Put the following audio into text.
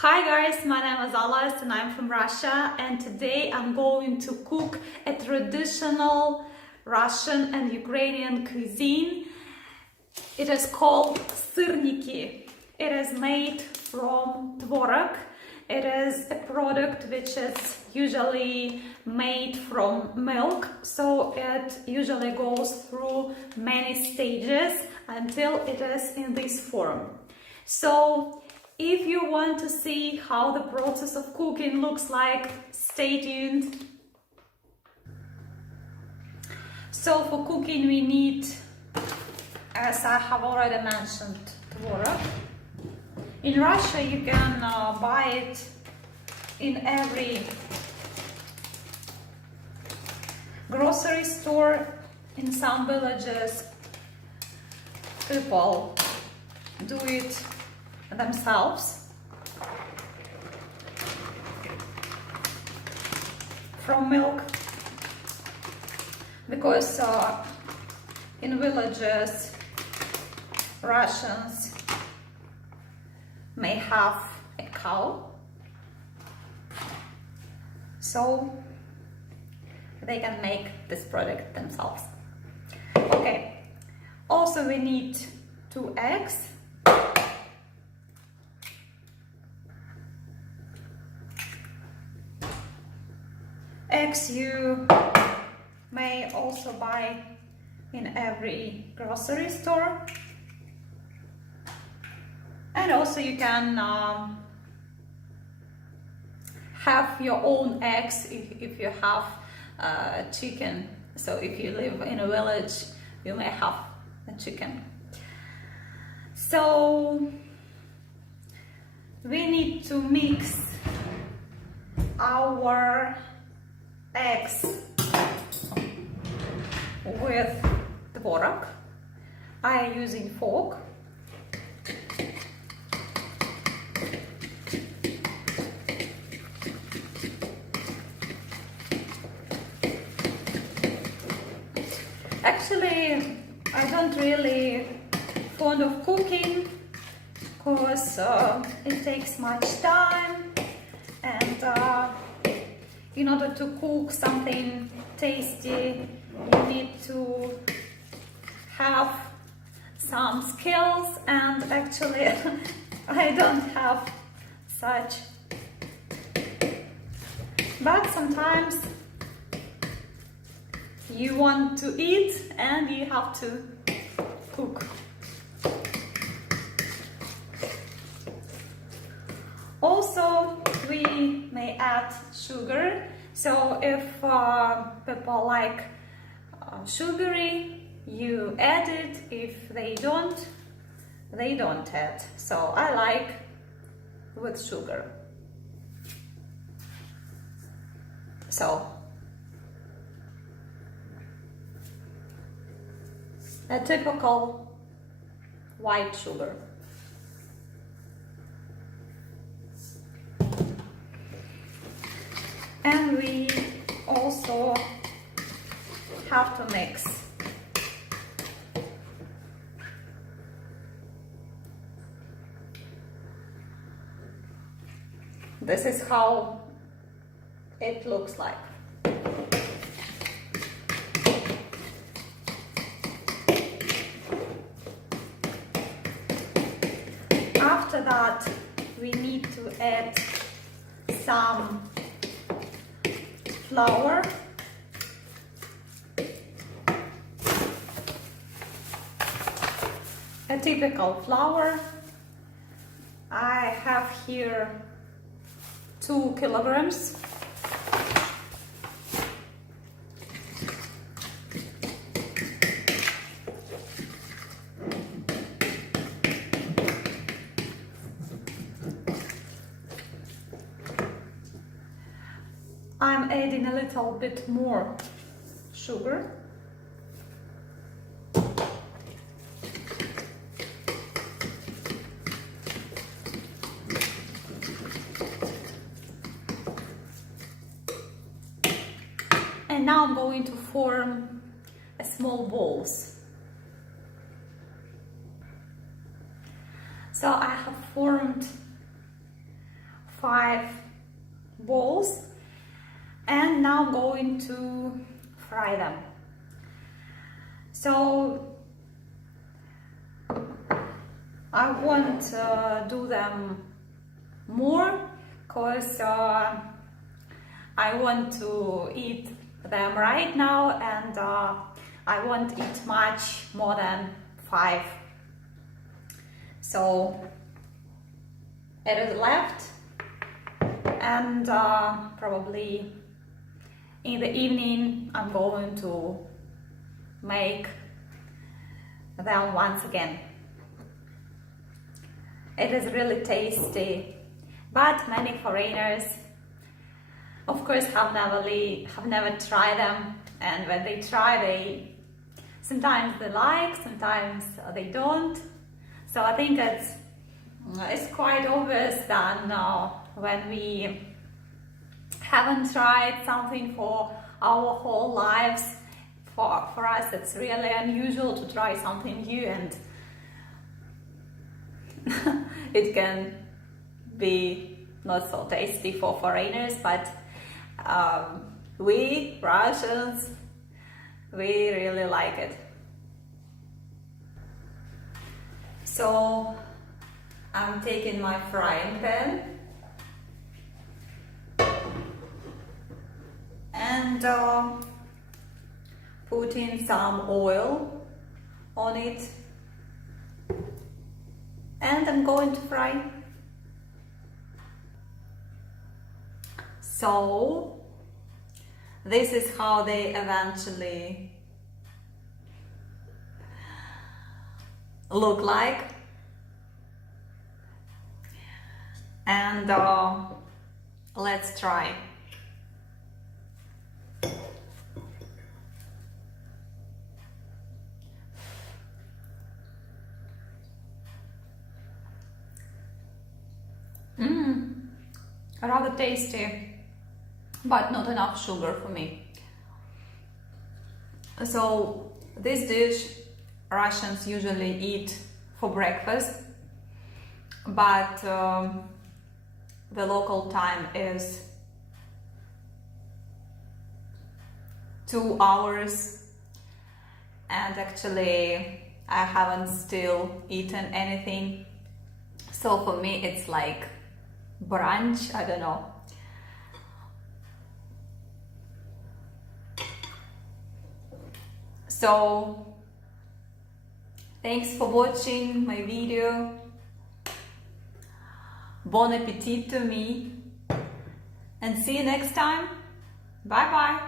Hi guys, my name is Alice and I'm from Russia, and today I'm going to cook a traditional Russian and Ukrainian cuisine. It is called syrniki. It is made from tvorog. It is a product which is usually made from milk, so it usually goes through many stages until it is in this form. So if you want to see how the process of cooking looks like, stay tuned. So for cooking we need, as I have already mentioned, tvorog. In Russia you can buy it in every grocery store. In some villages people do it themselves from milk, because in villages Russians may have a cow, so they can make this product themselves. Okay, also we need 2 eggs, eggs you may also buy in every grocery store, and also you can have your own eggs if you have chicken. So if you live in a village you may have a chicken. So we need to mix our eggs with tvorog. I am using fork. Actually, I don't really fond of cooking because it takes much time, and in order to cook something tasty you need to have some skills, and actually I don't have such, but sometimes you want to eat and you have to cook. Also we may add sugar, so if people like sugary, you add it. If they don't add. So I like with sugar. So a typical white sugar. And we also have to mix this is how it looks like. After that we need to add some flour, a typical flour. I have here 2 kilograms. I'm adding a little bit more sugar. And now I'm going to form a small balls. So I have formed 5 balls, and now I'm going to fry them. So I won't do them more because I want to eat them right now, and I won't eat much more than 5. So it is left, and probably in the evening I'm going to make them once again. It is really tasty, but many foreigners, of course, have never tried them, and when they try, sometimes they like, sometimes they don't. So I think it's quite obvious that when we haven't tried something for our whole lives, for us it's really unusual to try something new, and it can be not so tasty for foreigners, but we Russians, we really like it. So I'm taking my frying pan and putting some oil on it, and I'm going to fry. So this is how they eventually look like, and let's try. Rather tasty, but not enough sugar for me. So this dish Russians usually eat for breakfast, but the local time is 2 hours, and actually I haven't still eaten anything, so for me it's like brunch, I don't know. So thanks for watching my video. Bon appetit to me, and see you next time. Bye bye.